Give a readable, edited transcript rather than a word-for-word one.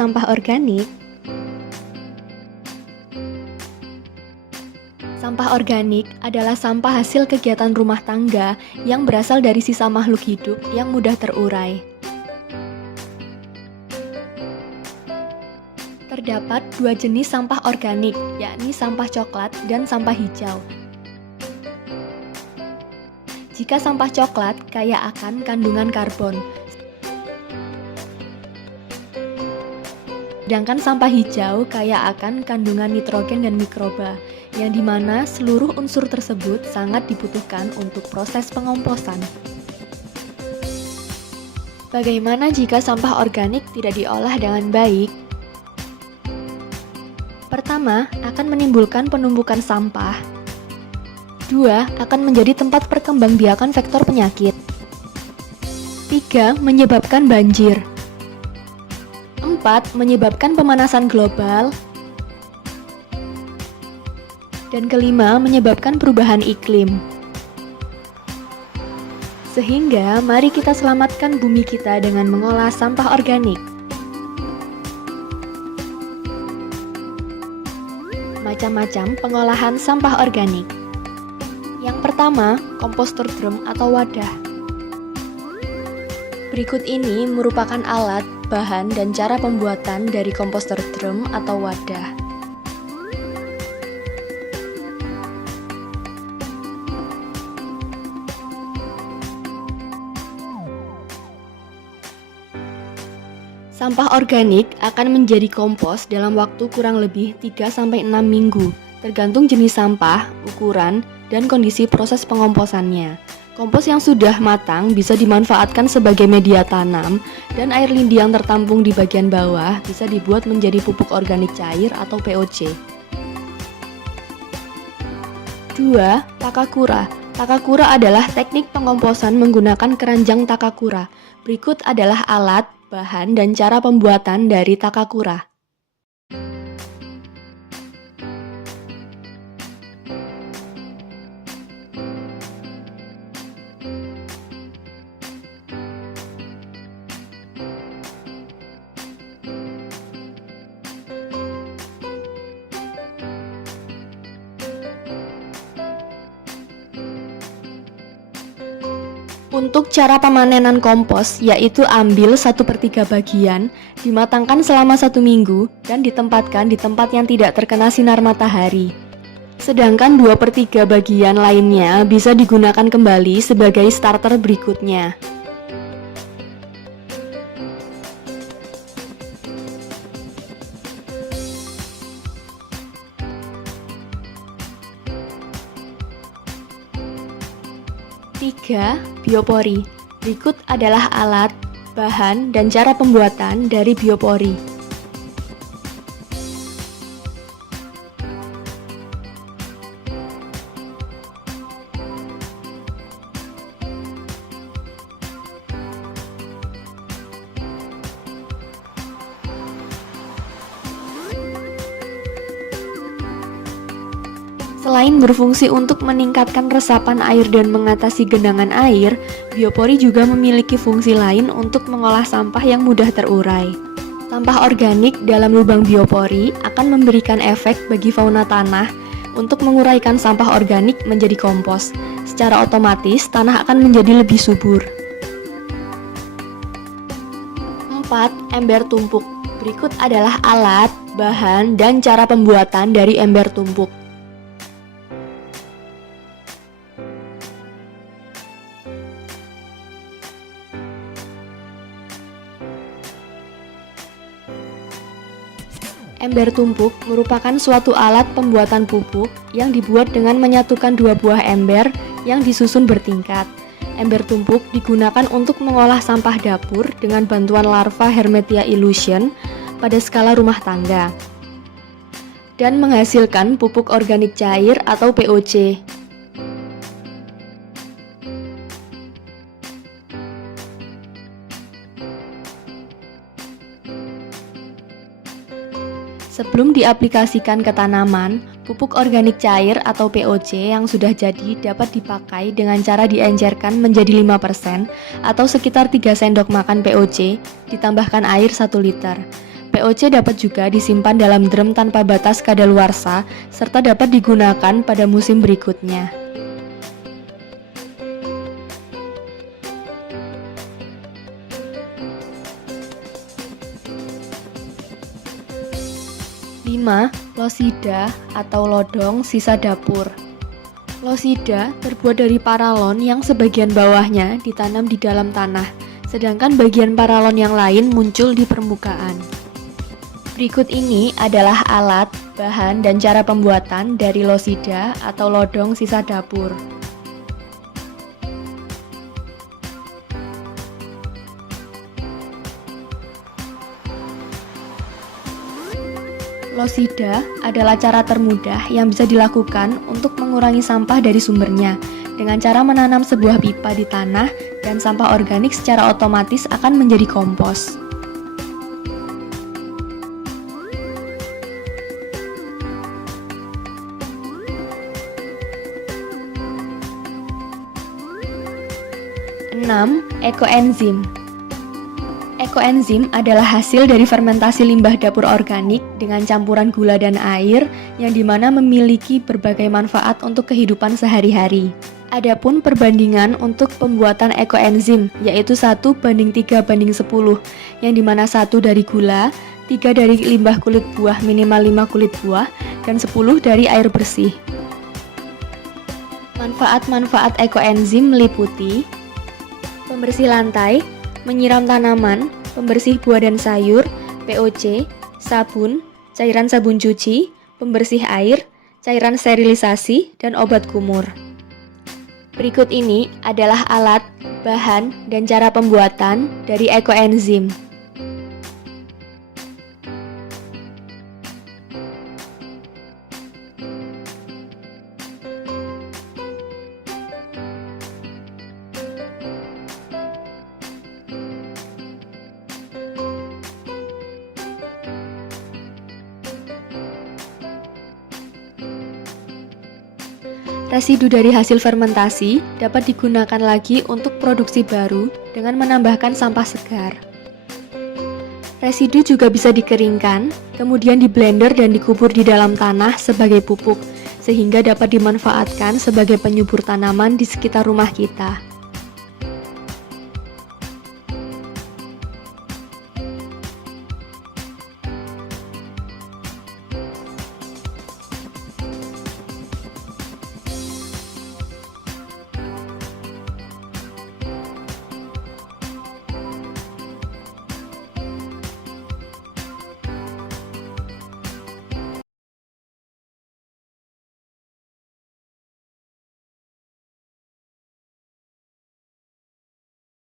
sampah organik? Sampah organik adalah sampah hasil kegiatan rumah tangga yang berasal dari sisa makhluk hidup yang mudah terurai. Terdapat dua jenis sampah organik, yakni sampah coklat dan sampah hijau. Jika sampah coklat kaya akan kandungan karbon, sedangkan sampah hijau kaya akan kandungan nitrogen dan mikroba, yang dimana seluruh unsur tersebut sangat dibutuhkan untuk proses pengomposan. Bagaimana jika sampah organik tidak diolah dengan baik? Pertama, akan menimbulkan penumpukan sampah. Dua, akan menjadi tempat perkembangbiakan vektor penyakit. Tiga, menyebabkan banjir. 4. Menyebabkan pemanasan global. Dan kelima, menyebabkan perubahan iklim. Sehingga, mari kita selamatkan bumi kita dengan mengolah sampah organik. Macam-macam pengolahan sampah organik. Yang pertama, komposter drum atau wadah. Berikut ini merupakan alat, bahan, dan cara pembuatan dari komposter drum atau wadah. Sampah organik akan menjadi kompos dalam waktu kurang lebih 3-6 minggu, tergantung jenis sampah, ukuran, dan kondisi proses pengomposannya. Kompos yang sudah matang bisa dimanfaatkan sebagai media tanam, dan air lindi yang tertampung di bagian bawah bisa dibuat menjadi pupuk organik cair atau POC. 2. Takakura. Takakura adalah teknik pengomposan menggunakan keranjang takakura. Berikut adalah alat, bahan, dan cara pembuatan dari takakura. Untuk cara pemanenan kompos, yaitu ambil 1/3 bagian, dimatangkan selama 1 minggu, dan ditempatkan di tempat yang tidak terkena sinar matahari. Sedangkan 2/3 bagian lainnya bisa digunakan kembali sebagai starter berikutnya. Tiga, biopori. Berikut adalah alat, bahan, dan cara pembuatan dari biopori. Selain berfungsi untuk meningkatkan resapan air dan mengatasi genangan air, biopori juga memiliki fungsi lain untuk mengolah sampah yang mudah terurai. Sampah organik dalam lubang biopori akan memberikan efek bagi fauna tanah untuk menguraikan sampah organik menjadi kompos. Secara otomatis, tanah akan menjadi lebih subur. 4. Ember tumpuk. Berikut adalah alat, bahan, dan cara pembuatan dari ember tumpuk. Ember tumpuk merupakan suatu alat pembuatan pupuk yang dibuat dengan menyatukan 2 buah ember yang disusun bertingkat. Ember tumpuk digunakan untuk mengolah sampah dapur dengan bantuan larva Hermetia illusion pada skala rumah tangga dan menghasilkan pupuk organik cair atau POC. Sebelum diaplikasikan ke tanaman, pupuk organik cair atau POC yang sudah jadi dapat dipakai dengan cara diencerkan menjadi 5% atau sekitar 3 sendok makan POC, ditambahkan air 1 liter. POC dapat juga disimpan dalam drum tanpa batas kadaluarsa serta dapat digunakan pada musim berikutnya. Lima, losida atau lodong sisa dapur. Losida terbuat dari paralon yang sebagian bawahnya ditanam di dalam tanah, sedangkan bagian paralon yang lain muncul di permukaan. Berikut ini adalah alat, bahan, dan cara pembuatan dari losida atau lodong sisa dapur. Losida adalah cara termudah yang bisa dilakukan untuk mengurangi sampah dari sumbernya dengan cara menanam sebuah pipa di tanah dan sampah organik secara otomatis akan menjadi kompos. Enam, ekoenzim. Ekoenzim adalah hasil dari fermentasi limbah dapur organik dengan campuran gula dan air yang dimana memiliki berbagai manfaat untuk kehidupan sehari-hari. Adapun perbandingan untuk pembuatan ekoenzim yaitu 1:3:10 yang dimana 1 dari gula, 3 dari limbah kulit buah minimal 5 kulit buah, dan 10 dari air bersih. Manfaat-manfaat ekoenzim meliputi pembersih lantai, menyiram tanaman, pembersih buah dan sayur, POC, sabun, cairan sabun cuci, pembersih air, cairan sterilisasi, dan obat kumur. Berikut ini adalah alat, bahan, dan cara pembuatan dari ekoenzim. Residu dari hasil fermentasi dapat digunakan lagi untuk produksi baru dengan menambahkan sampah segar. Residu juga bisa dikeringkan, kemudian diblender dan dikubur di dalam tanah sebagai pupuk, sehingga dapat dimanfaatkan sebagai penyubur tanaman di sekitar rumah kita.